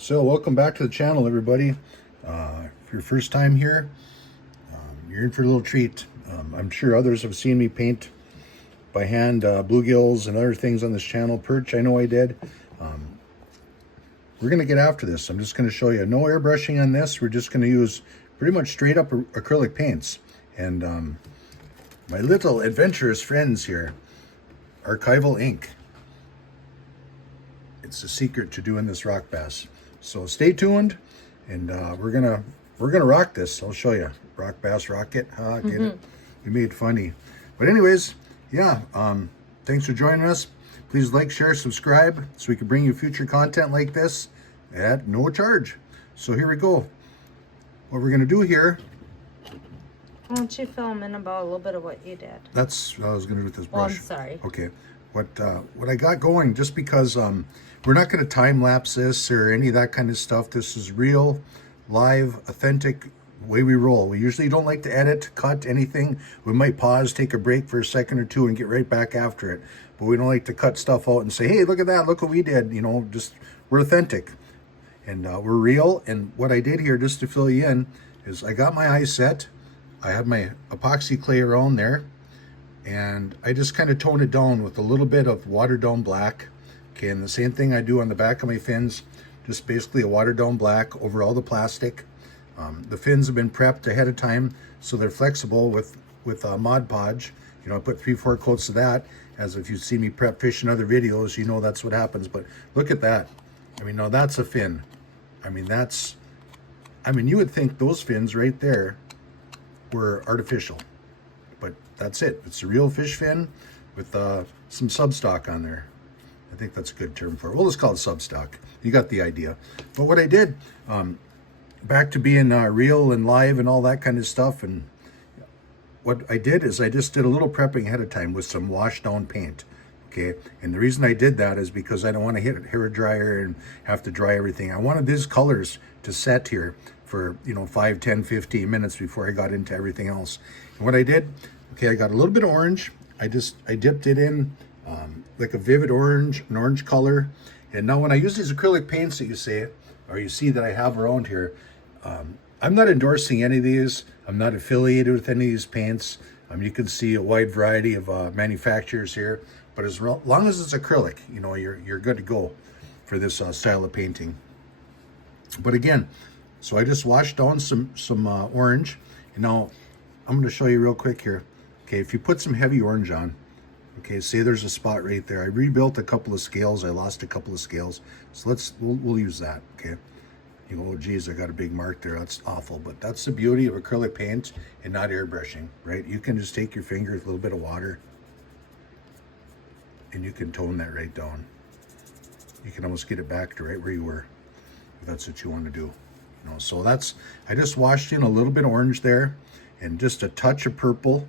So welcome back to the channel, everybody. If your first time here, you're in for a little treat. I'm sure others have seen me paint by hand bluegills and other things on this channel. Perch, I know I did. We're going to get after this. I'm just going to show you no airbrushing on this. We're just going to use pretty much straight up acrylic paints. And my little adventurous friends here, Archival Ink. It's the secret to doing this rock bass. So stay tuned, and we're gonna rock this. I'll show you. Rock bass rocket. Get it? We made it funny. But anyways, yeah. Thanks for joining us. Please like, share, subscribe, so we can bring you future content like this at no charge. So here we go. What we're gonna do here. Why don't you film in about a little bit of what you did? That's what I was gonna do with this brush. Oh, I'm sorry. Okay. What I got going, just because we're not going to time lapse this or any of that kind of stuff. This is real, live, authentic way we roll. We usually don't like to edit, cut anything. We might pause, take a break for a second or two and get right back after it. But we don't like to cut stuff out and say, hey, look at that, look what we did. You know, just we're authentic and we're real. And what I did here, just to fill you in, is I got my eyes set. I have my epoxy clay around there. And I just kind of toned it down with a little bit of watered down black. Okay, and the same thing I do on the back of my fins, just basically a watered down black over all the plastic. The fins have been prepped ahead of time, so they're flexible with Mod Podge. You know, I put 3-4 coats of that, as if you see me prep fish in other videos, you know that's what happens. But look at that. I mean, now that's a fin. I mean, you would think those fins right there were artificial. But that's it. It's a real fish fin with some substock on there. I think that's a good term for it. We'll just call it substock. You got the idea. But what I did, back to being real and live and all that kind of stuff. And what I did is I just did a little prepping ahead of time with some washed down paint. Okay. And the reason I did that is because I don't want to hit a hair dryer and have to dry everything. I wanted these colors to set here for, 5, 10, 15 minutes before I got into everything else. And what I did, okay, I got a little bit of orange. I dipped it in like a vivid orange, an orange color. And now when I use these acrylic paints that you see that I have around here, I'm not endorsing any of these. I'm not affiliated with any of these paints. You can see a wide variety of manufacturers here, but as long as it's acrylic, you're good to go for this style of painting. But again, so I just washed down some orange, and now I'm going to show you real quick here. Okay, if you put some heavy orange on, okay, say there's a spot right there. I rebuilt a couple of scales. I lost a couple of scales, so we'll use that. Okay, you go, oh geez, I got a big mark there. That's awful, but that's the beauty of acrylic paint and not airbrushing, right? You can just take your finger with a little bit of water, and you can tone that right down. You can almost get it back to right where you were, if that's what you want to do. So I just washed in a little bit of orange there and just a touch of purple.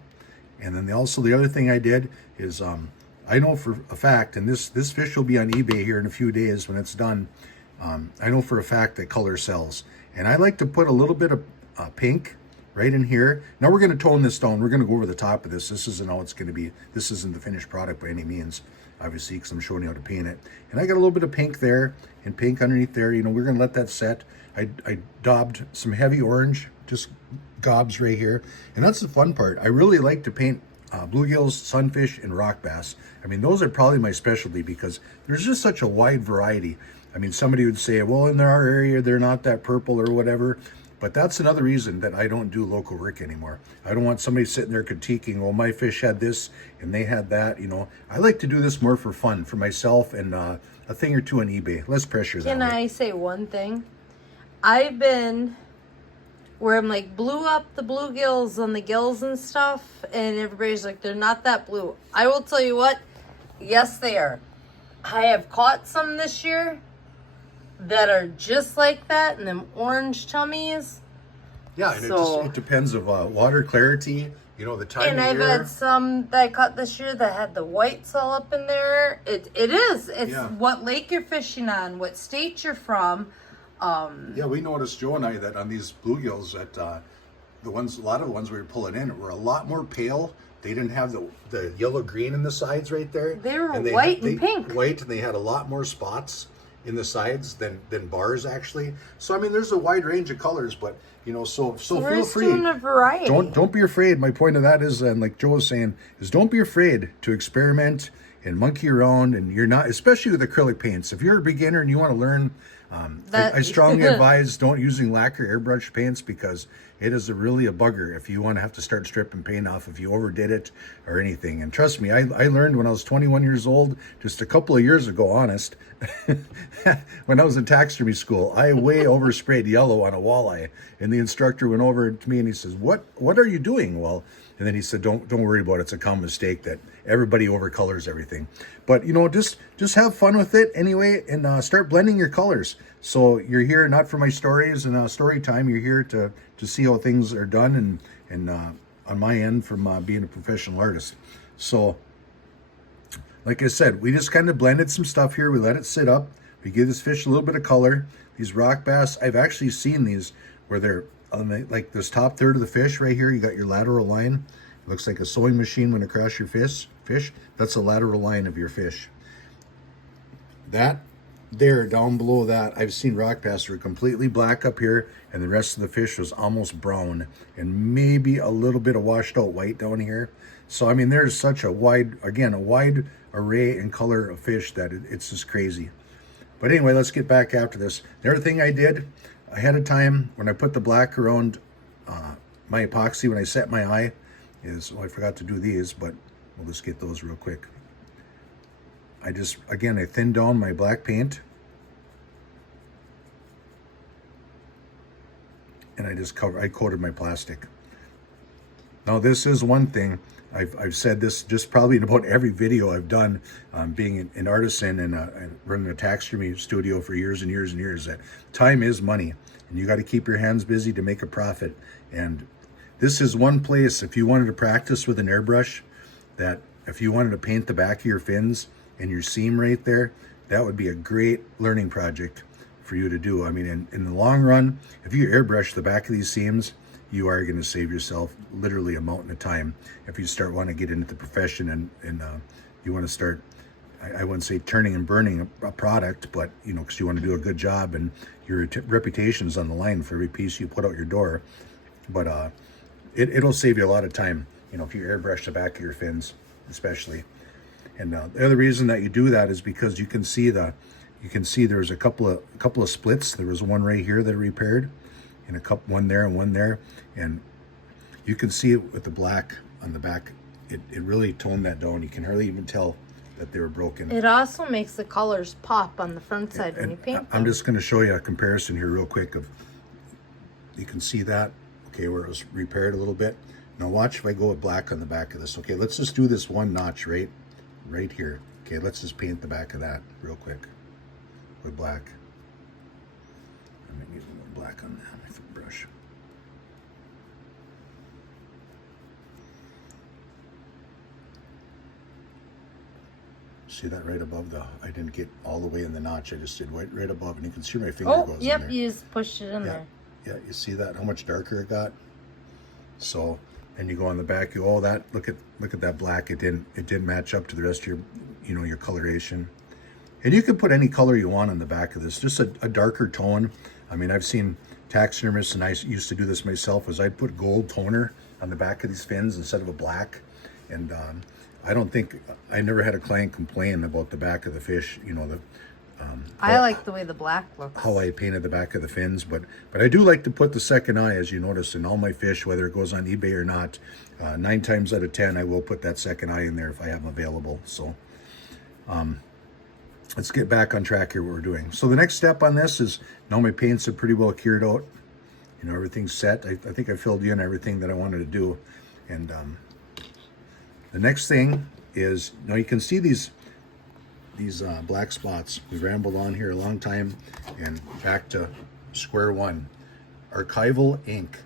And then also the other thing I did is I know for a fact, and this fish will be on eBay here in a few days when it's done. I know for a fact that color sells. And I like to put a little bit of pink right in here. Now we're going to tone this down. We're going to go over the top of this. This isn't how it's going to be. This isn't the finished product by any means, obviously, because I'm showing you how to paint it. And I got a little bit of pink there and pink underneath there. We're going to let that set. I daubed some heavy orange, just gobs right here. And that's the fun part. I really like to paint bluegills, sunfish, and rock bass. Those are probably my specialty because there's just such a wide variety. Somebody would say, well, in our area, they're not that purple or whatever. But that's another reason that I don't do local work anymore. I don't want somebody sitting there critiquing, well, my fish had this and they had that. I like to do this more for fun, for myself, and a thing or two on eBay. Less pressure that way. Can I say one thing? I've been where I'm like blew up the bluegills on the gills and stuff, and everybody's like, they're not that blue. I will tell you what, yes they are. I have caught some this year that are just like that, and them orange tummies. Yeah, and it depends of water clarity, the time and of I've year. had some that I caught this year that had the whites all up in there. It's what lake you're fishing on, what state you're from. Yeah, we noticed, Joe and I, that on these bluegills that a lot of the ones we were pulling in were a lot more pale. They didn't have the yellow green in the sides right there. They were white and pink. White, and they had a lot more spots. in the sides than bars actually. So I mean, there's a wide range of colors, but you know, so We're feel just free. doing a variety. Don't be afraid. My point of that is, and like Joe was saying, is don't be afraid to experiment and monkey around. And you're not, especially with acrylic paints. If you're a beginner and you want to learn, I strongly advise don't using lacquer airbrush paints, because it is really a bugger if you want to have to start stripping paint off if you overdid it or anything. And trust me, I learned when I was 21 years old, just a couple of years ago, honest, when I was in taxidermy school, I way oversprayed yellow on a walleye, and the instructor went over to me and he says, "What are you doing?" Well, and then he said, "Don't worry about it. It's a common mistake that everybody overcolors everything." But you know, just have fun with it anyway, and start blending your colors. So you're here not for my stories and story time. You're here to see how things are done, and on my end from being a professional artist. So, like I said, we just kind of blended some stuff here. We let it sit up. We give this fish a little bit of color. These rock bass, I've actually seen these where they're on like this top third of the fish right here. You got your lateral line. It looks like a sewing machine went across your fish. That's the lateral line of your fish. That there, down below that, I've seen rock bass were completely black up here, and the rest of the fish was almost brown, and maybe a little bit of washed out white down here. So I mean, there's such a wide array and color of fish that it's just crazy. But anyway, let's get back after this. The other thing I did ahead of time when I put the black around my epoxy, when I set my eye, is, I forgot to do these, but we'll just get those real quick. I thinned down my black paint, and I coated my plastic. Now this is one thing, I've said this just probably in about every video I've done, being an artisan and running a taxidermy studio for years and years and years, that time is money, and you got to keep your hands busy to make a profit. And this is one place, if you wanted to practice with an airbrush, that if you wanted to paint the back of your fins and your seam right there, that would be a great learning project for you to do. I mean, in the long run, if you airbrush the back of these seams, you are going to save yourself literally a mountain of time if you want to get into the profession and you want to start, I wouldn't say turning and burning a product, but you know, because you want to do a good job and your reputation is on the line for every piece you put out your door. But it'll save you a lot of time, you know, if you airbrush the back of your fins especially. And the other reason that you do that is because you can see there's a couple of splits. There was one right here that I repaired, and one there and one there, and you can see it with the black on the back. It really toned that down. You can hardly even tell that they were broken. It also makes the colors pop on the front side when you paint them. I'm just going to show you a comparison here real quick of, you can see that, okay, where it was repaired a little bit. Now watch if I go with black on the back of this. Okay, let's just do this one notch right here. Okay, let's just paint the back of that real quick with black. I might need a little more black on my foot brush. See that right above I didn't get all the way in the notch. I just did right above, and you can see my finger goes in there. You just pushed it in there. Yeah, you see that, how much darker it got? So, and you go on the back, look at that black. It didn't match up to the rest of your coloration. And you can put any color you want on the back of this, just a darker tone. I mean, I've seen taxidermists, and I used to do this myself, is I'd put gold toner on the back of these fins instead of a black. And I never had a client complain about the back of the fish, you know, I like the way the black looks. How I painted the back of the fins, but I do like to put the second eye, as you notice, in all my fish, whether it goes on eBay or not. 9 times out of 10, I will put that second eye in there if I have them available. So let's get back on track here, what we're doing. So the next step on this is, now my paints are pretty well cured out. You know, everything's set. I think I filled in everything that I wanted to do. And the next thing is, now you can see these black spots. We rambled on here a long time, and back to square one. Archival ink.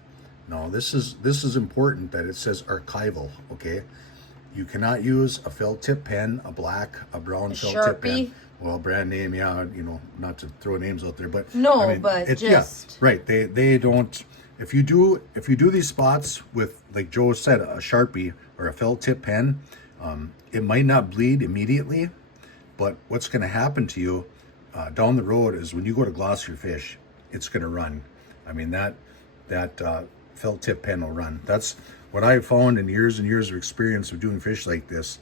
Now this is important that it says archival. Okay, you cannot use a felt tip pen, a black, a brown felt tip pen. Well, brand name, yeah, you know, not to throw names out there, but no, I mean, but just right. They don't. If you do these spots with, like Joe said, a Sharpie or a felt tip pen, it might not bleed immediately. But what's going to happen to you, down the road is when you go to gloss your fish, it's going to run. I mean, that felt tip pen will run. That's what I've found in years and years of experience of doing fish like this.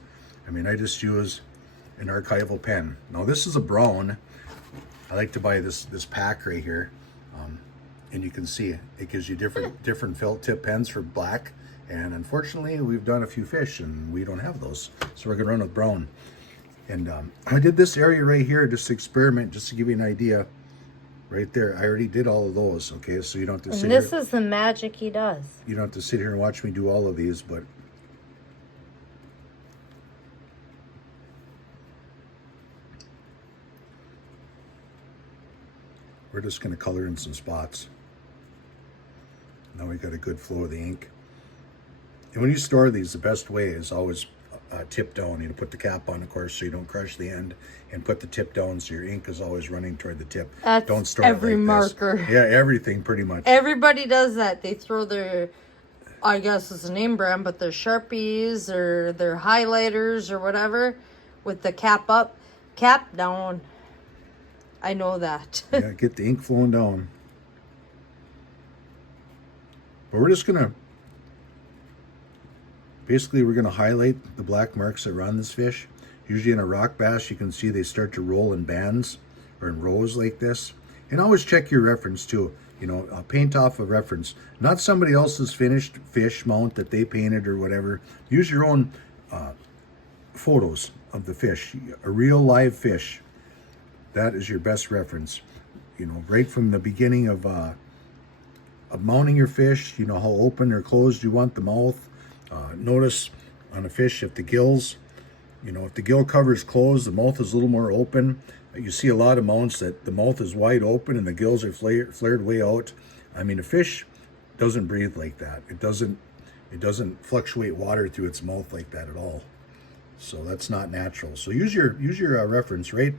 I mean, I just use an archival pen. Now this is a brown. I like to buy this pack right here, and you can see it gives you different felt tip pens for black. And unfortunately, we've done a few fish and we don't have those, so we're gonna run with brown. And I did this area right here just to experiment, just to give you an idea. Right there, I already did all of those. Okay, so you don't have to sit here. And this is the magic he does. You don't have to sit here and watch me do all of these, but we're just going to color in some spots. Now we got a good flow of the ink. And when you store these, the best way is always tip down. You know, put the cap on, of course, so you don't crush the end, and put the tip down so your ink is always running toward the tip. That's don't store every it like marker. This. Yeah, everything pretty much. Everybody does that. They throw their, I guess it's a name brand, but their Sharpies or their highlighters or whatever with the cap up, cap down. I know that. Yeah, get the ink flowing down. But we're just gonna, basically we're gonna highlight the black marks that are on this fish. Usually in a rock bass, you can see they start to roll in bands or in rows like this. And always check your reference too. You know, paint off a reference, not somebody else's finished fish mount that they painted or whatever. Use your own photos of the fish, a real live fish. That is your best reference. You know, right from the beginning of mounting your fish, you know, how open or closed you want the mouth. Notice on a fish if the gills, you know, if the gill cover is closed, the mouth is a little more open. You see a lot of mounts that the mouth is wide open and the gills are flared way out. I mean, a fish doesn't breathe like that. It doesn't fluctuate water through its mouth like that at all. So that's not natural. So use your reference right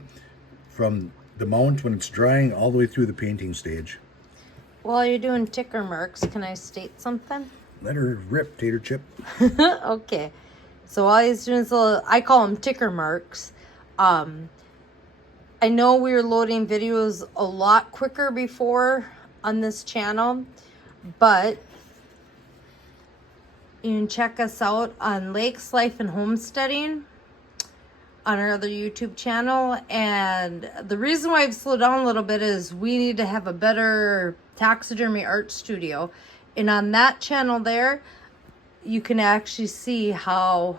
from the mount when it's drying all the way through the painting stage. While you're doing ticker marks, can I state something? Let her rip, tater chip. Okay. So while he's doing this little, I call them ticker marks. I know we were loading videos a lot quicker before on this channel, but you can check us out on Lakes, Life, and Homesteading on our other YouTube channel. And the reason why I've slowed down a little bit is we need to have a better taxidermy art studio. And on that channel there, you can actually see how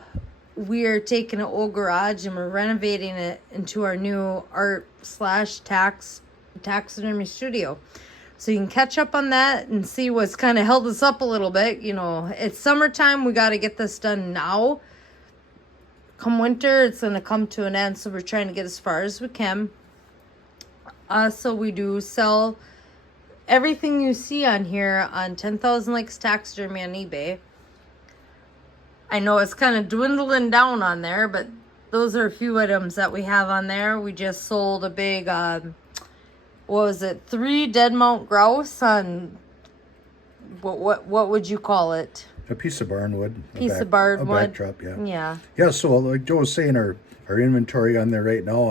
we're taking an old garage and we're renovating it into our new art / taxidermy studio. So you can catch up on that and see what's kind of held us up a little bit. You know, it's summertime. We got to get this done now. Come winter, it's going to come to an end. So we're trying to get as far as we can. So we do sell everything you see on here on 10,000 Lakes Taxidermy on eBay. I know it's kind of dwindling down on there, but those are a few items that we have on there. We just sold a big, what was it, 3 dead mount grouse on, what would you call it? A piece of barnwood. Of barnwood. A backdrop, yeah. Yeah. Yeah, so like Joe was saying, our inventory on there right now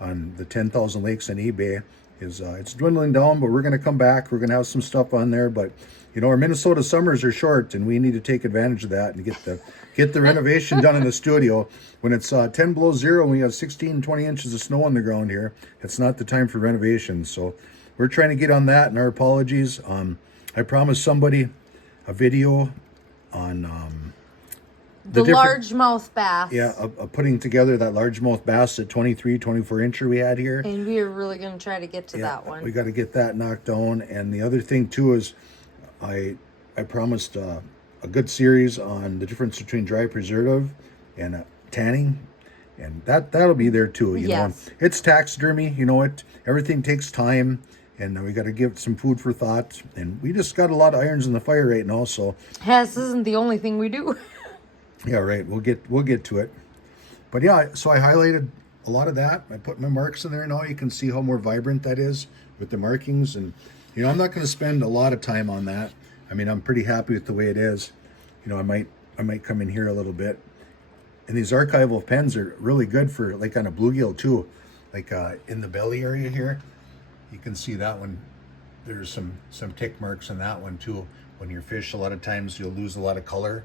on the 10,000 Lakes on eBay is it's dwindling down, but we're going to come back. We're going to have some stuff on there, but you know, our Minnesota summers are short and we need to take advantage of that and get the renovation done in the studio. When it's 10 below zero and we have 16, 20 inches of snow on the ground here, it's not the time for renovation. So we're trying to get on that, and our apologies. I promised somebody a video on the largemouth bass. Yeah, putting together that largemouth bass at 23, 24 incher we had here. And we are really going to try to get to that one. We got to get that knocked down. And the other thing too is I promised a good series on the difference between dry preservative and tanning, and that'll be there too. You know, it's taxidermy. You know, everything takes time, and we got to give some food for thought. And we just got a lot of irons in the fire right now. So this isn't the only thing we do. Yeah, right. We'll get to it. But yeah, so I highlighted a lot of that. I put my marks in there now. You can see how more vibrant that is with the markings. And you know, I'm not going to spend a lot of time on that. I mean, I'm pretty happy with the way it is. You know, I might come in here a little bit. And these archival pens are really good for like on a bluegill too. like in the belly area here. You can see that one. There's some tick marks on that one too. When your fish, a lot of times you'll lose a lot of color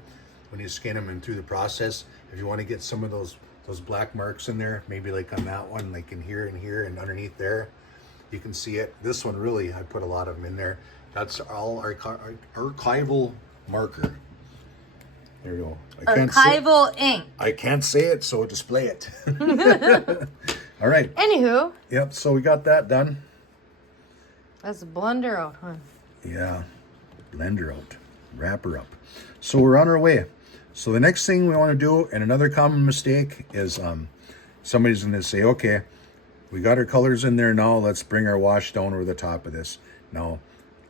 when you skin them, and through the process, if you want to get some of those black marks in there, maybe like on that one, like in here and underneath there, you can see it. This one really, I put a lot of them in there. That's all archival marker. There you go. Archival ink. I can't say it, so display it. All right. Anywho. Yep, so we got that done. That's a blender out, huh? Yeah, blender out, wrap her up. So we're on our way. So the next thing we want to do, and another common mistake, is somebody's going to say, okay, we got our colors in there now, let's bring our wash down over the top of this. Now,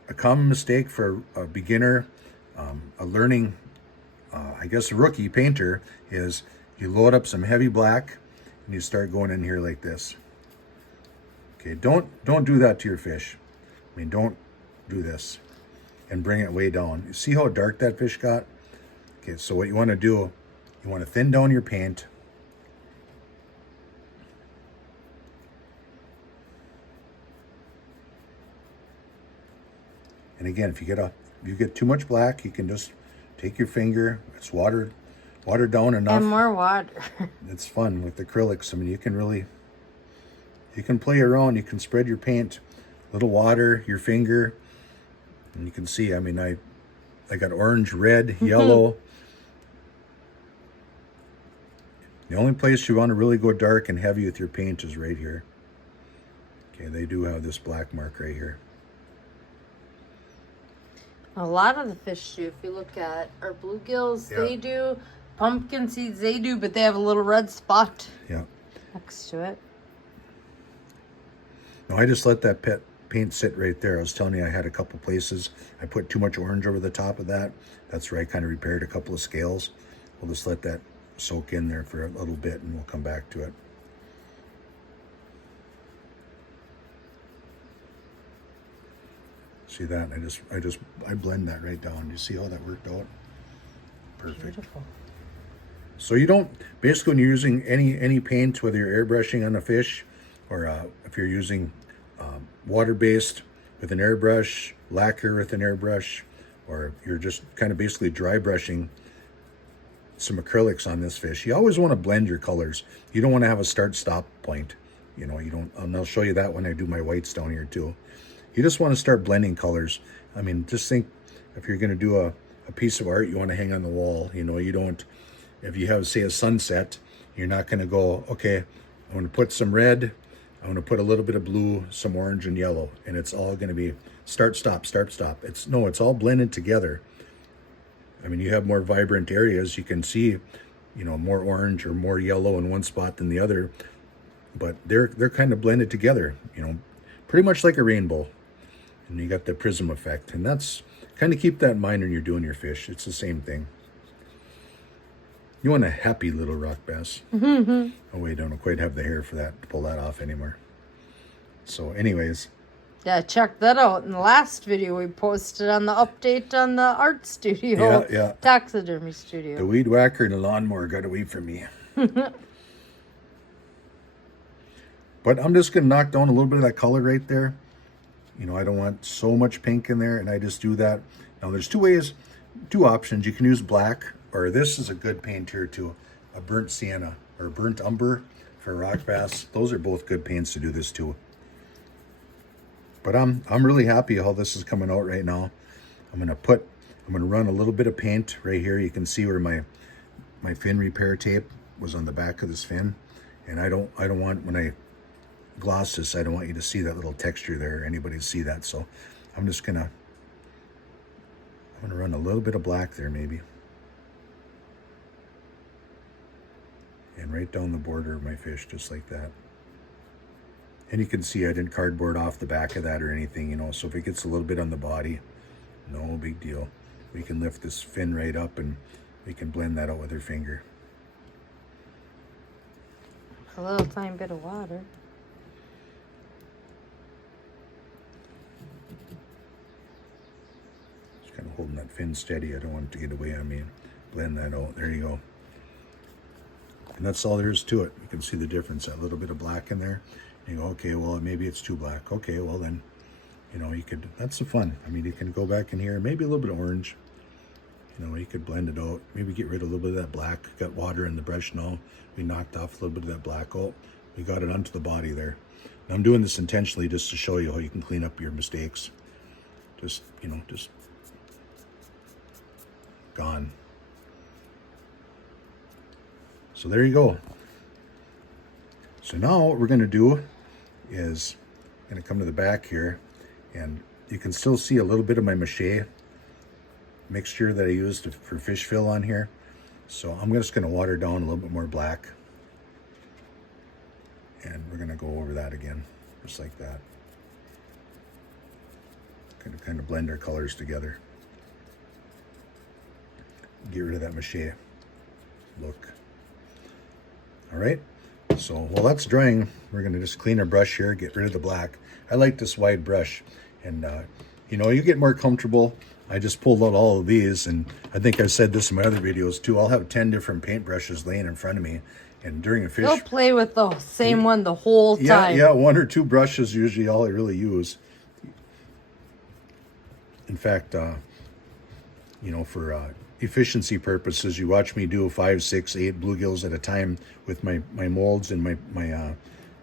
a common mistake for a beginner, a learning, I guess a rookie painter, is you load up some heavy black and you start going in here like this. Okay, don't do that to your fish. I mean, don't do this and bring it way down. You see how dark that fish got? Okay, so what you want to do, you want to thin down your paint. And again, if you get too much black, you can just take your finger. It's watered down enough. And more water. It's fun with acrylics. I mean, you can play around. You can spread your paint, little water, your finger, and you can see. I mean, I got orange, red, yellow. The only place you want to really go dark and heavy with your paint is right here. Okay, they do have this black mark right here. A lot of the fish do. If you look at our bluegills, Yeah. they do. Pumpkin seeds, they do, but they have a little red spot Yeah. next to it. No, I just let that paint sit right there. I was telling you I had a couple places. I put too much orange over the top of that. That's where I kind of repaired a couple of scales. We'll just let that soak in there for a little bit and we'll come back to it. See that? I blend that right down. You see how that worked out? Perfect. Beautiful. So you don't, basically when you're using any paint, whether you're airbrushing on a fish or if you're using water-based with an airbrush, lacquer with an airbrush, or you're just kind of basically dry brushing some acrylics on this fish, you always want to blend your colors. You don't want to have a start-stop point. You know, you don't, and I'll show you that when I do my whites down here too. You just want to start blending colors. I mean, just think if you're going to do a piece of art you want to hang on the wall, you know, you don't, if you have, say, a sunset, you're not going to go, okay, I'm going to put some red, I'm going to put a little bit of blue, some orange and yellow, and it's all going to be start, stop, start, stop. It's all blended together. I mean, you have more vibrant areas. You can see, you know, more orange or more yellow in one spot than the other, but they're kind of blended together, you know, pretty much like a rainbow. And you got the prism effect, and that's kind of, keep that in mind when you're doing your fish. It's the same thing. You want a happy little rock bass. Oh wait, don't quite have the hair for that to pull that off anymore. So anyways. Yeah, check that out. In the last video we posted on the update on the art studio. Yeah. Taxidermy studio. The weed whacker and the lawnmower got away from me. But I'm just going to knock down a little bit of that color right there. You know, I don't want so much pink in there, and I just do that. Now, there's two options. You can use black, or this is a good paint here too, a burnt sienna or burnt umber for rock bass. Those are both good paints to do this too. But I'm really happy how this is coming out right now. I'm gonna run a little bit of paint right here. You can see where my fin repair tape was on the back of this fin, and I don't want, when I gloss this, I don't want you to see that little texture there, or anybody to see that. So I'm gonna run a little bit of black there maybe, and right down the border of my fish, just like that. And you can see I didn't cardboard off the back of that or anything, you know, so if it gets a little bit on the body, no big deal. We can lift this fin right up and we can blend that out with our finger. A little tiny bit of water. Just kind of holding that fin steady. I don't want it to get away on me. Blend that out. There you go. And that's all there is to it. You can see the difference, that little bit of black in there. You go, okay, well, maybe it's too black. Okay, well then, you know, you could, that's the fun. I mean, you can go back in here, maybe a little bit of orange. You know, you could blend it out. Maybe get rid of a little bit of that black. Got water in the brush now. We knocked off a little bit of that black. Oh, we got it onto the body there. And I'm doing this intentionally just to show you how you can clean up your mistakes. Just, you know, just gone. So there you go. So now what we're going to do is I'm going to come to the back here, and you can still see a little bit of my mache mixture that I used for fish fill on here. So I'm just going to water down a little bit more black, and we're going to go over that again, just like that. Kind of blend our colors together. Get rid of that mache look. All right. So while that's drying, we're going to just clean our brush here, get rid of the black. I like this wide brush, and you know, you get more comfortable. I just pulled out all of these, and I think I've said this in my other videos too. I'll have 10 different paint brushes laying in front of me, and during a fish, They'll play with the same one the whole time. Yeah, 1 or 2 brushes usually all I really use. In fact, you know, for efficiency purposes, you watch me do 5, 6, 8 bluegills at a time with my molds and my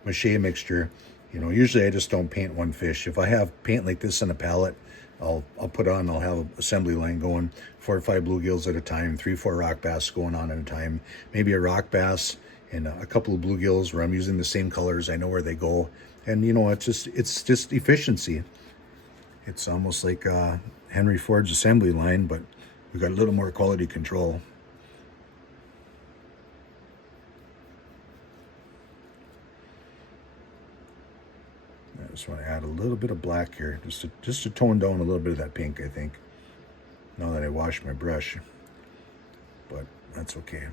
mache mixture. You know, usually I just don't paint one fish. If I have paint like this in a palette, I'll put on, I'll have an assembly line going, 4 or 5 bluegills at a time, 3, 4 rock bass going on at a time, maybe a rock bass and a couple of bluegills where I'm using the same colors. I know where they go, and you know, it's just efficiency. It's almost like Henry Ford's assembly line, but we've got a little more quality control. I just want to add a little bit of black here, just to tone down a little bit of that pink, I think, now that I washed my brush. But that's okay,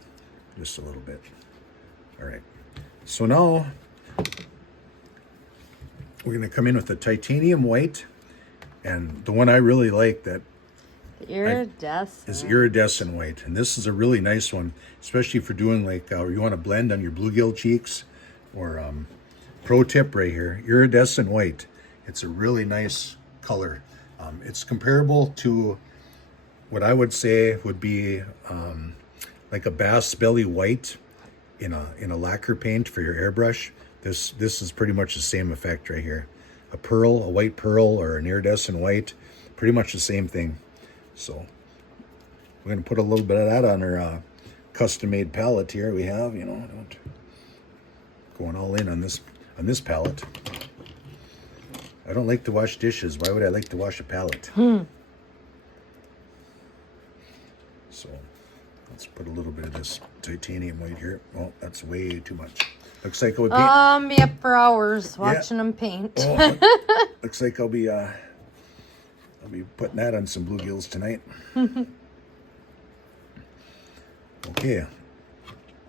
just a little bit. All right, so now we're going to come in with the titanium white, and the one I really like that Iridescent. is iridescent white, and this is a really nice one, especially for doing like you want to blend on your bluegill cheeks, or pro tip right here, iridescent white. It's a really nice color. It's comparable to what I would say would be like a bass belly white in a lacquer paint for your airbrush. This is pretty much the same effect right here. A pearl, a white pearl, or an iridescent white, pretty much the same thing. So we're going to put a little bit of that on our custom-made palette here. We have, you know, going all in on this palette. I don't like to wash dishes. Why would I like to wash a palette? So let's put a little bit of this titanium white here. Oh, that's way too much. Looks like it would be. Be up for hours watching them paint. Oh, looks like I'll be putting that on some bluegills tonight. Okay,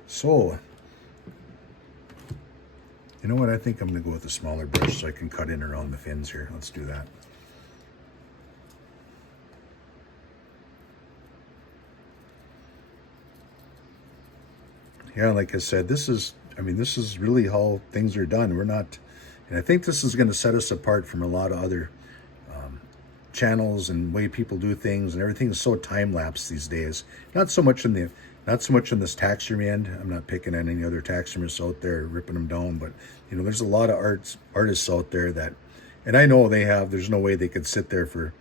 so you know what? I think I'm going to go with a smaller brush so I can cut in around the fins here. Let's do that. Yeah, like I said, this is really how things are done. We're not, and I think this is going to set us apart from a lot of other channels and way people do things, and everything is so time-lapse these days. Not so much in this taxidermy end. I'm not picking on any other taxidermists out there, ripping them down, but you know, there's a lot of artists out there that, and I know there's no way they could sit there for,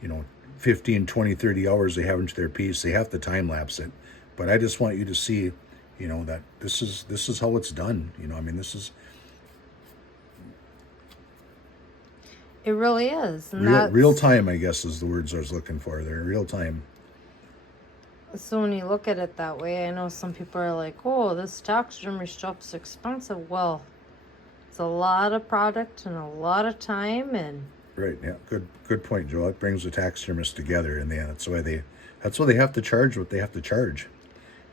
you know, 15, 20, 30 hours they have into their piece. They have to time-lapse it. But I just want you to see, you know, that this is how it's done. You know, I mean, this is It really is. And real time, I guess, is the words I was looking for there. Real time. So when you look at it that way, I know some people are like, oh, this taxidermy stuff's expensive. Well, it's a lot of product and a lot of time, and Right, yeah, good point, Joel. It brings the taxidermists together, and that's why they have to charge what they have to charge.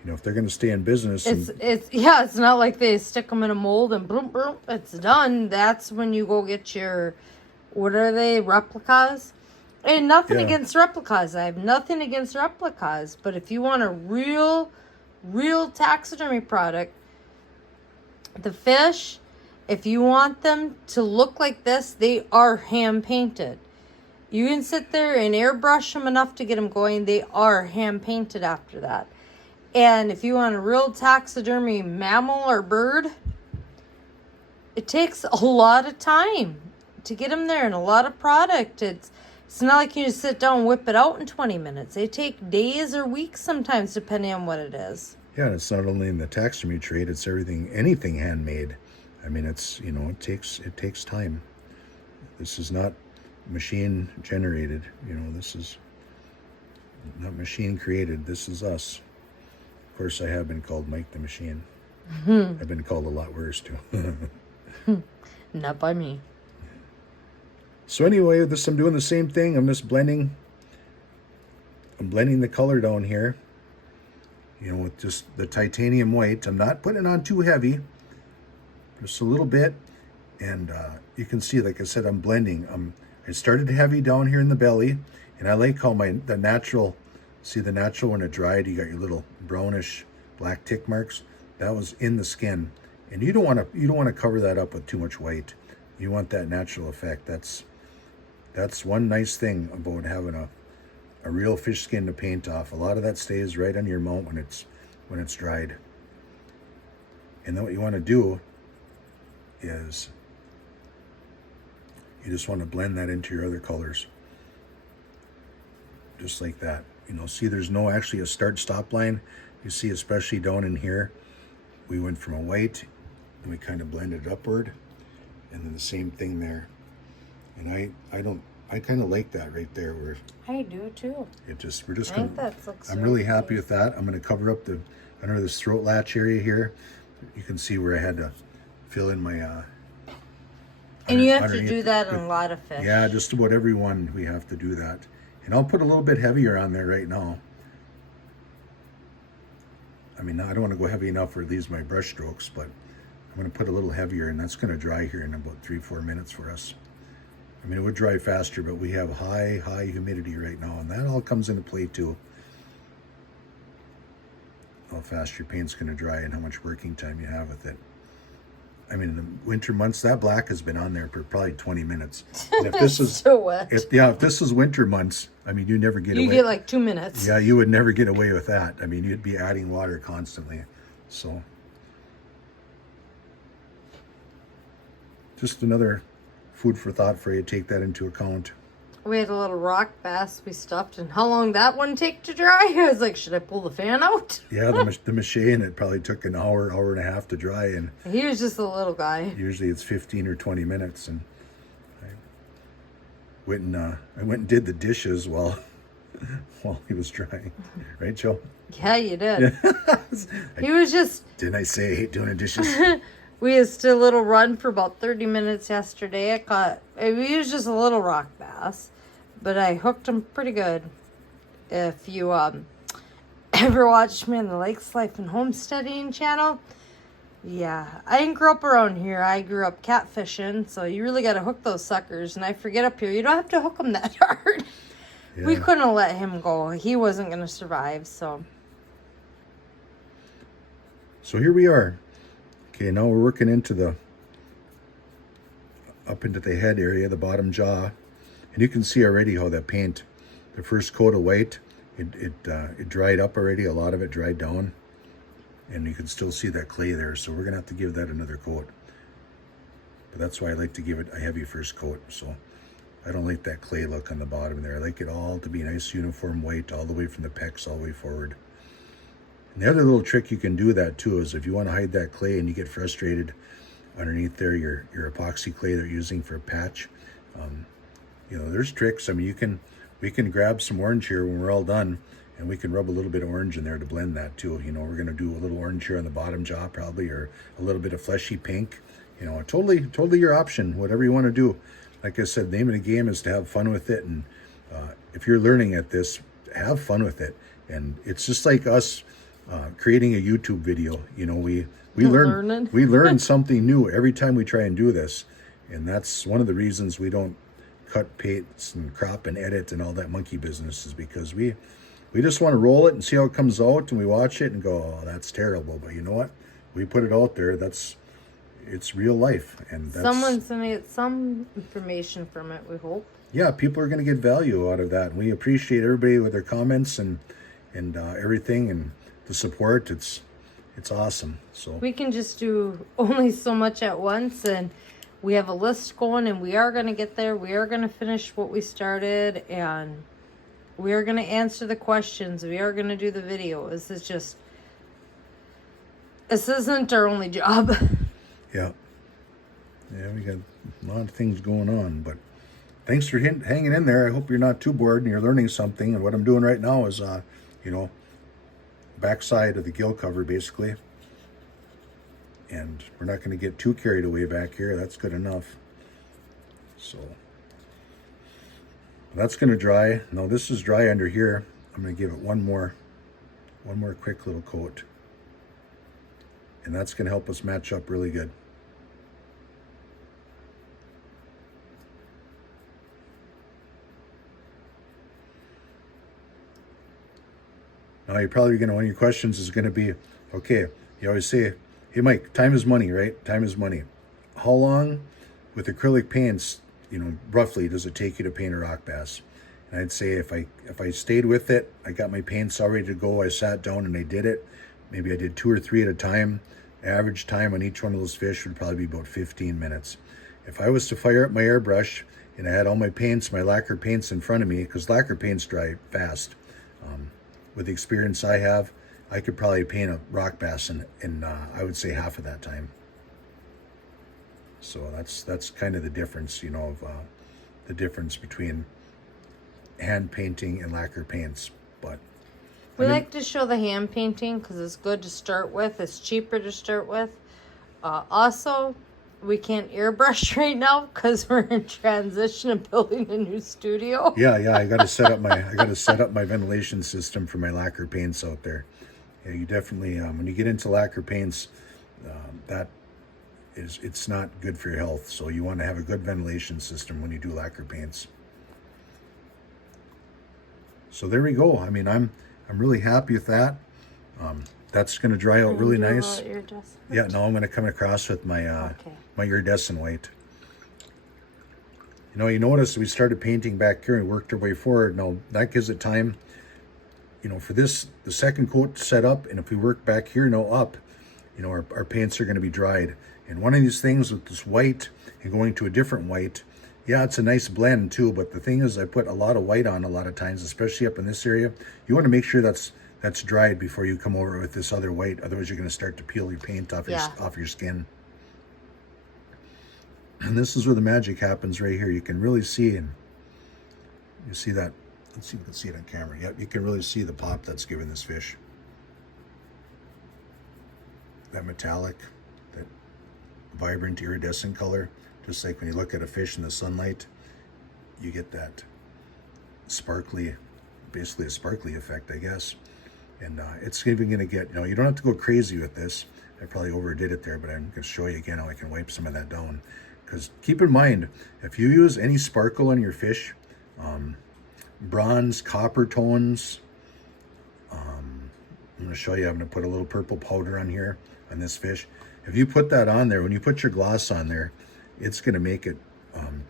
You know, if they're going to stay in business, it's not like they stick them in a mold and boom, boom, it's done. That's when you go get your, what are they, replicas? And nothing against replicas. I have nothing against replicas. But if you want a real taxidermy product, the fish If you want them to look like this, they are hand painted. You can sit there and airbrush them enough to get them going. They are hand painted after that. And if you want a real taxidermy mammal or bird, it takes a lot of time to get them there and a lot of product. It's not like you just sit down and whip it out in 20 minutes. They take days or weeks sometimes, depending on what it is. Yeah, and it's not only in the taxidermy trade, it's anything handmade. I mean, it's, you know, it takes time. This is not machine generated, you know, this is not machine created. This is us. Of course, I have been called Mike the Machine. I've been called a lot worse too. Not by me. So anyway, I'm doing the same thing. I'm just blending. I'm blending the color down here, you know, with just the titanium white. I'm not putting it on too heavy, just a little bit. And you can see, like I said, I'm blending. I started heavy down here in the belly, and I like how the natural when it dried, you got your little brownish black tick marks. That was in the skin, and you don't want to cover that up with too much white. You want that natural effect. That's one nice thing about having a real fish skin to paint off. A lot of that stays right on your mount when it's dried. And then what you want to do is you just want to blend that into your other colors. Just like that. You know, see there's no actually a start-stop line. You see, especially down in here, we went from a white and we kind of blended it upward. And then the same thing there. And I kind of like that right there where I do too. I'm really happy with that. I'm going to cover up under this throat latch area here. You can see where I had to fill in my and you have to do that on a lot of fish. Yeah, just about every one we have to do that. And I'll put a little bit heavier on there right now. I mean, I don't want to go heavy enough for these my brush strokes, but I'm going to put a little heavier, and that's going to dry here in about 3-4 minutes for us. I mean, it would dry faster, but we have high humidity right now, and that all comes into play too. How fast your paint's going to dry and how much working time you have with it. I mean, in the winter months, that black has been on there for probably 20 minutes. And if this is so wet. If this is winter months, I mean, you never get away. You get like 2 minutes. Yeah, you would never get away with that. I mean, you'd be adding water constantly. So, just another food for thought for you. Take that into account. We had a little rock bass we stuffed, and how long that one take to dry? I was like, should I pull the fan out? Yeah, the machine, it probably took an hour and a half to dry, and he was just a little guy. Usually it's 15 or 20 minutes, and I went and did the dishes while he was drying. Right, Joe? Yeah, you did. He was just... Didn't I say I hate doing the dishes? We just did a little run for about 30 minutes yesterday. We was just a little rock bass, but I hooked him pretty good. If you ever watched me on the Lakes Life and Homesteading channel, yeah, I didn't grow up around here. I grew up catfishing, so you really got to hook those suckers. And I forget up here, you don't have to hook them that hard. Yeah. We couldn't let him go. He wasn't going to survive, so. So here we are. Okay, now we're working up into the head area, the bottom jaw. And you can see already how that paint, the first coat of white, it dried up already. A lot of it dried down. And you can still see that clay there. So we're going to have to give that another coat. But that's why I like to give it a heavy first coat. So I don't like that clay look on the bottom there. I like it all to be nice uniform white all the way from the pecs all the way forward. And the other little trick you can do that too is if you want to hide that clay and you get frustrated underneath there, your epoxy clay they're using for a patch, you know, there's tricks. I mean, we can grab some orange here when we're all done, and we can rub a little bit of orange in there to blend that too. You know, we're going to do a little orange here on the bottom jaw probably, or a little bit of fleshy pink. You know, totally your option, whatever you want to do. Like I said, the name of the game is to have fun with it, and if you're learning at this, have fun with it. And it's just like us creating a YouTube video. You know, we learn something new every time we try and do this, and that's one of the reasons we don't cut paints and crop and edit and all that monkey business, is because we just want to roll it and see how it comes out, and we watch it and go, oh, that's terrible. But you know what? We put it out there. That's, it's real life, and that's, Someone's gonna get some information from it, we hope. yeah, people are going to get value out of that. And we appreciate everybody with their comments and everything and the support. It's awesome. So We can just do only so much at once, and we have a list going, and we are going to get there. We are going to finish what we started, and we are going to answer the questions. We are going to do the video. This isn't our only job. yeah, we got a lot of things going on, but thanks for hanging in there. I hope you're not too bored and you're learning something. And what I'm doing right now is, backside of the gill cover, basically. And we're not going to get too carried away back here. That's good enough. So that's going to dry. Now this is dry under here. I'm going to give it one more quick little coat. And that's going to help us match up really good. Now you're probably going to, one of your questions is going to be, okay, you always say, hey Mike, time is money, right? Time is money. How long with acrylic paints, roughly does it take you to paint a rock bass? And I'd say if I stayed with it, I got my paints all ready to go, I sat down and I did it. Maybe I did 2 or 3 at a time. Average time on each one of those fish would probably be about 15 minutes. If I was to fire up my airbrush and I had all my paints, my lacquer paints in front of me, because lacquer paints dry fast. With the experience I have, I could probably paint a rock bass in I would say half of that time. So that's kind of the difference, of the difference between hand painting and lacquer paints. But We like to show the hand painting because it's good to start with. It's cheaper to start with. Also, we can't airbrush right now because we're in transition of building a new studio. Yeah, I got to set up my ventilation system for my lacquer paints out there. Yeah, you definitely when you get into lacquer paints, it's not good for your health. So you want to have a good ventilation system when you do lacquer paints. So there we go. I mean, I'm really happy with that. That's going to dry out really nice. Yeah, now I'm going to come across with my my iridescent white. You notice we started painting back here and worked our way forward. Now that gives it time, for this, the second coat to set up, and if we work back here now up, our paints are going to be dried. And one of these things with this white and going to a different white, yeah, it's a nice blend too, but the thing is I put a lot of white on a lot of times, especially up in this area. You want to make sure that's dried before you come over with this other white. Otherwise you're going to start to peel your paint off your skin. And this is where the magic happens right here. You can really see, and you see that. Let's see if you can see it on camera. Yep, you can really see the pop that's given this fish. That metallic, that vibrant iridescent color. Just like when you look at a fish in the sunlight, you get that sparkly, basically a sparkly effect, I guess. And it's even going to get, you don't have to go crazy with this. I probably overdid it there, but I'm going to show you again how I can wipe some of that down. Because keep in mind, if you use any sparkle on your fish, bronze, copper tones, I'm going to show you, I'm going to put a little purple powder on here on this fish. If you put that on there, when you put your gloss on there, it's going to make it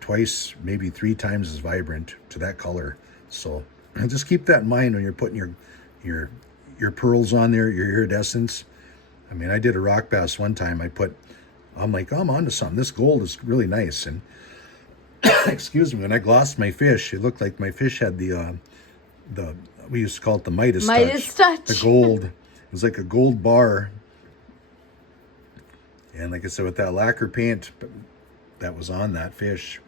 twice, maybe 3 times as vibrant to that color. So just keep that in mind when you're putting your pearls on there, your iridescence. I mean, I did a rock bass one time. I'm like, I'm onto something. This gold is really nice. And excuse me, when I glossed my fish, it looked like my fish had the we used to call it the Midas touch. The gold. It was like a gold bar. And like I said, with that lacquer paint that was on that fish,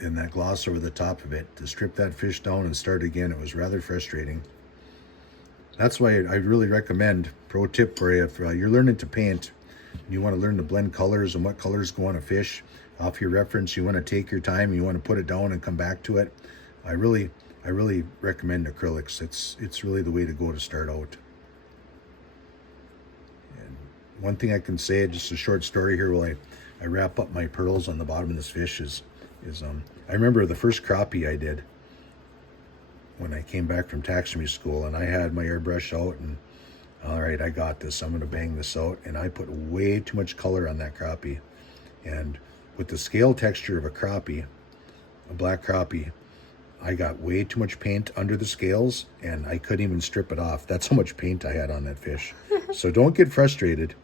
and that gloss over the top of it, to strip that fish down and start again, it was rather frustrating. That's why I really recommend, pro tip for you, if you're learning to paint, and you want to learn to blend colors and what colors go on a fish, off your reference, you want to take your time, you want to put it down and come back to it. I really recommend acrylics. It's really the way to go to start out. And one thing I can say, just a short story here while I wrap up my pearls on the bottom of this fish is I remember the first crappie I did when I came back from taxidermy school, and I had my airbrush out, and All right, I got this. I'm going to bang this out. And I put way too much color on that crappie. And with the scale texture of a crappie, a black crappie, I got way too much paint under the scales and I couldn't even strip it off. That's how much paint I had on that fish. So don't get frustrated.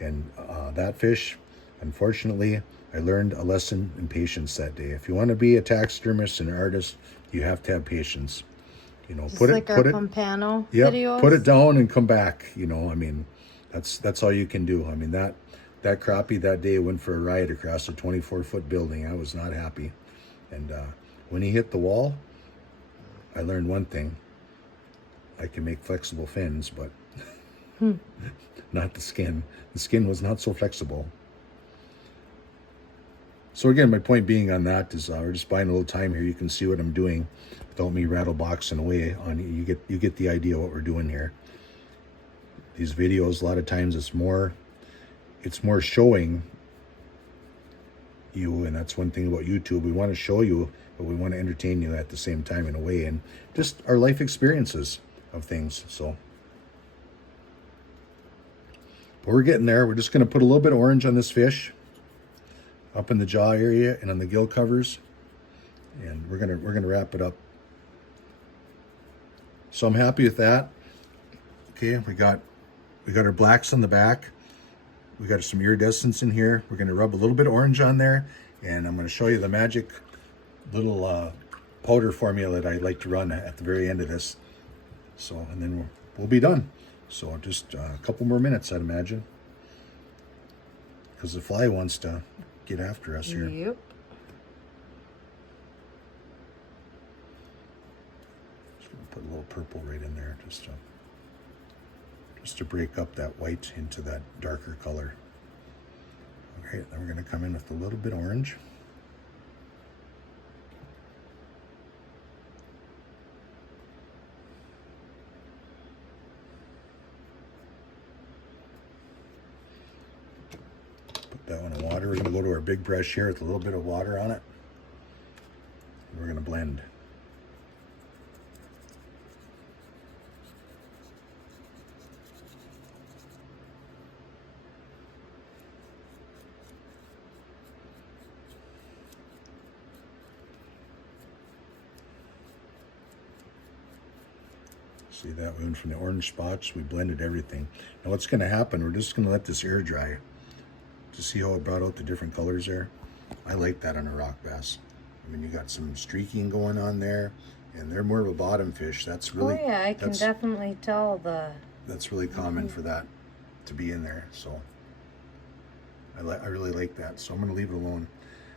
And that fish, unfortunately, I learned a lesson in patience that day. If you want to be a taxidermist and an artist, you have to have patience. You know, Just like our Pompano videos. Put it down and come back. You know, I mean, that's all you can do. I mean, that crappie that day went for a ride across a 24-foot building. I was not happy. And when he hit the wall, I learned one thing. I can make flexible fins, but not the skin. The skin was not so flexible. So again, my point being on that is we're just buying a little time here. You can see what I'm doing without me rattle boxing away on you. You get the idea what we're doing here. These videos, a lot of times it's more showing you, and that's one thing about YouTube. We want to show you, but we want to entertain you at the same time in a way, and just our life experiences of things. So, but we're getting there. We're just going to put a little bit of orange on this fish, up in the jaw area and on the gill covers, and we're gonna wrap it up. So I'm happy with that. Okay, we got our blacks on the back. We got some iridescence in here. We're going to rub a little bit of orange on there, and I'm going to show you the magic little powder formula that I like to run at the very end of this. So, and then we'll be done. So just a couple more minutes, I'd imagine, because the fly wants to get after us here. Yep. Just going to put a little purple right in there, just to break up that white into that darker color. Okay, then we're going to come in with a little bit orange. Put that one in water. We're going to go to our big brush here with a little bit of water on it. And we're going to blend. See that we went from the orange spots, we blended everything. Now what's going to happen, we're just going to let this air dry to see how it brought out the different colors there. I like that on a rock bass. I mean, you got some streaking going on there, and they're more of a bottom fish. That's really, oh yeah, I can definitely tell that's really common for that to be in there. So I really like that. So I'm going to leave it alone.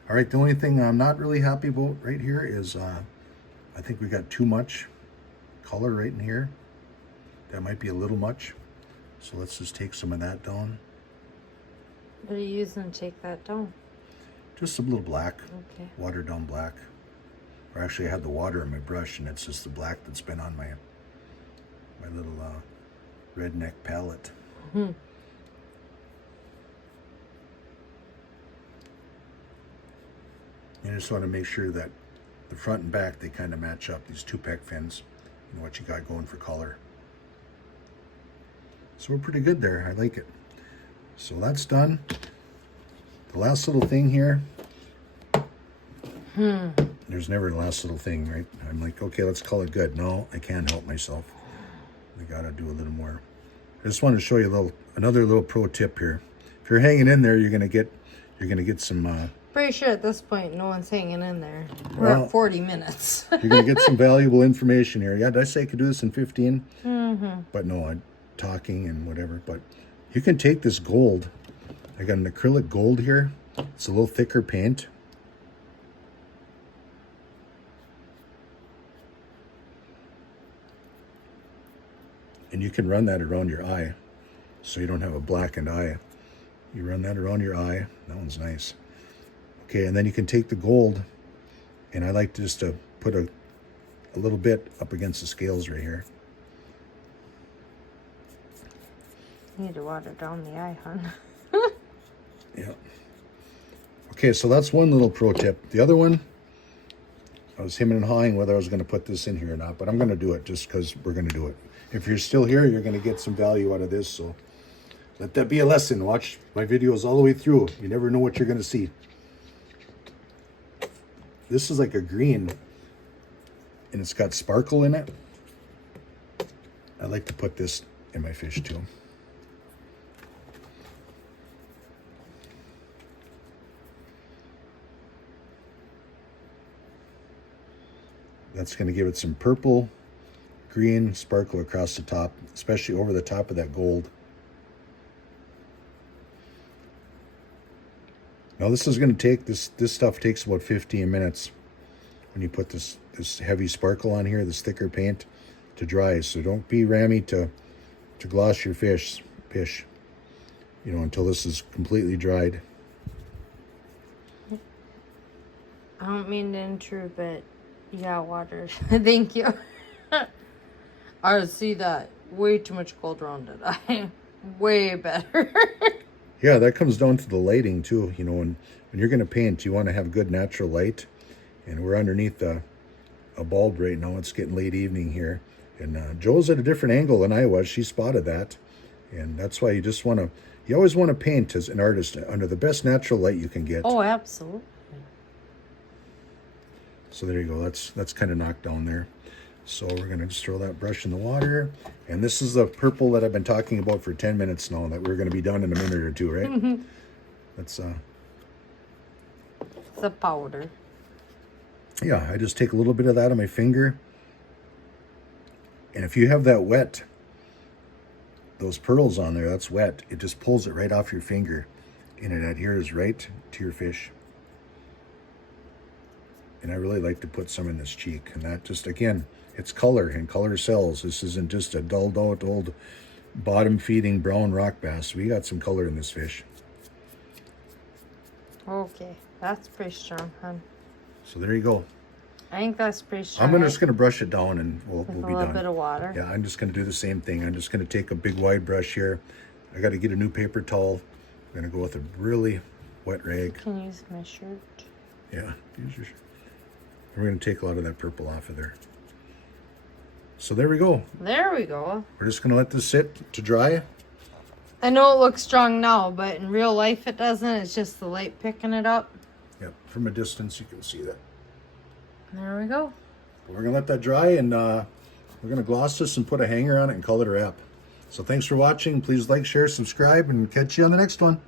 All right, the only thing I'm not really happy about right here is I think we got too much color right in here. That might be a little much. So let's just take some of that down. What are you using to take that down? Just a little black. Okay. Watered down black. Or actually I had the water in my brush and it's just the black that's been on my little redneck palette. Mm-hmm. You just want to make sure that the front and back, they kind of match up, these two pec fins, and what you got going for color. So we're pretty good there. I like it. So that's done. The last little thing here. There's never a last little thing, right? I'm like, okay, let's call it good. No, I can't help myself. I gotta do a little more. I just wanted to show you another little pro tip here. If you're hanging in there, you're gonna get some. Pretty sure at this point, no one's hanging in there. We're at 40 minutes. You're going to get some valuable information here. Yeah, did I say I could do this in 15? Mm-hmm. But no, I'm talking and whatever. But you can take this gold. I got an acrylic gold here. It's a little thicker paint. And you can run that around your eye so you don't have a blackened eye. You run that around your eye. That one's nice. Okay, and then you can take the gold, and I like just to put a little bit up against the scales right here. You need to water down the eye, hon. Yeah. Okay, so that's one little pro tip. The other one, I was hemming and hawing whether I was going to put this in here or not, but I'm going to do it just because we're going to do it. If you're still here, you're going to get some value out of this, so let that be a lesson. Watch my videos all the way through. You never know what you're going to see. This is like a green, and it's got sparkle in it. I like to put this in my fish too. That's going to give it some purple, green sparkle across the top, especially over the top of that gold. Now this is going to take, this stuff takes about 15 minutes when you put this heavy sparkle on here, this thicker paint, to dry. So don't be rammy to gloss your fish, you know, until this is completely dried. I don't mean to intrude, but yeah, water. Thank you. I see that. Way too much gold around it. Way better. Yeah, that comes down to the lighting too. You know, when you're going to paint, you want to have good natural light. And we're underneath a bulb right now. It's getting late evening here. And Joe's at a different angle than I was. She spotted that. And that's why you always want to paint as an artist under the best natural light you can get. Oh, absolutely. So there you go. That's kind of knocked down there. So we're going to just throw that brush in the water. And this is the purple that I've been talking about for 10 minutes now, that we're going to be done in a minute or two, right? That's it's a powder. Yeah, I just take a little bit of that on my finger. And if you have that wet, those pearls on there, that's wet, it just pulls it right off your finger and it adheres right to your fish. And I really like to put some in this cheek. And that just, again, it's color, and color sells. This isn't just a dulled out old bottom feeding brown rock bass. We got some color in this fish. Okay, that's pretty strong, hon. So there you go. I think that's pretty strong. I'm just going to brush it down and we'll be done. With a little bit of water. Yeah, I'm just going to do the same thing. I'm just going to take a big wide brush here. I got to get a new paper towel. I'm going to go with a really wet rag. Can you use my shirt? Yeah, use your shirt. We're going to take a lot of that purple off of there. So there we go. There we go. We're just going to let this sit to dry. I know it looks strong now, but in real life it doesn't. It's just the light picking it up. Yep, from a distance you can see that. There we go. We're going to let that dry, and we're going to gloss this and put a hanger on it and call it a wrap. So thanks for watching. Please like, share, subscribe, and catch you on the next one.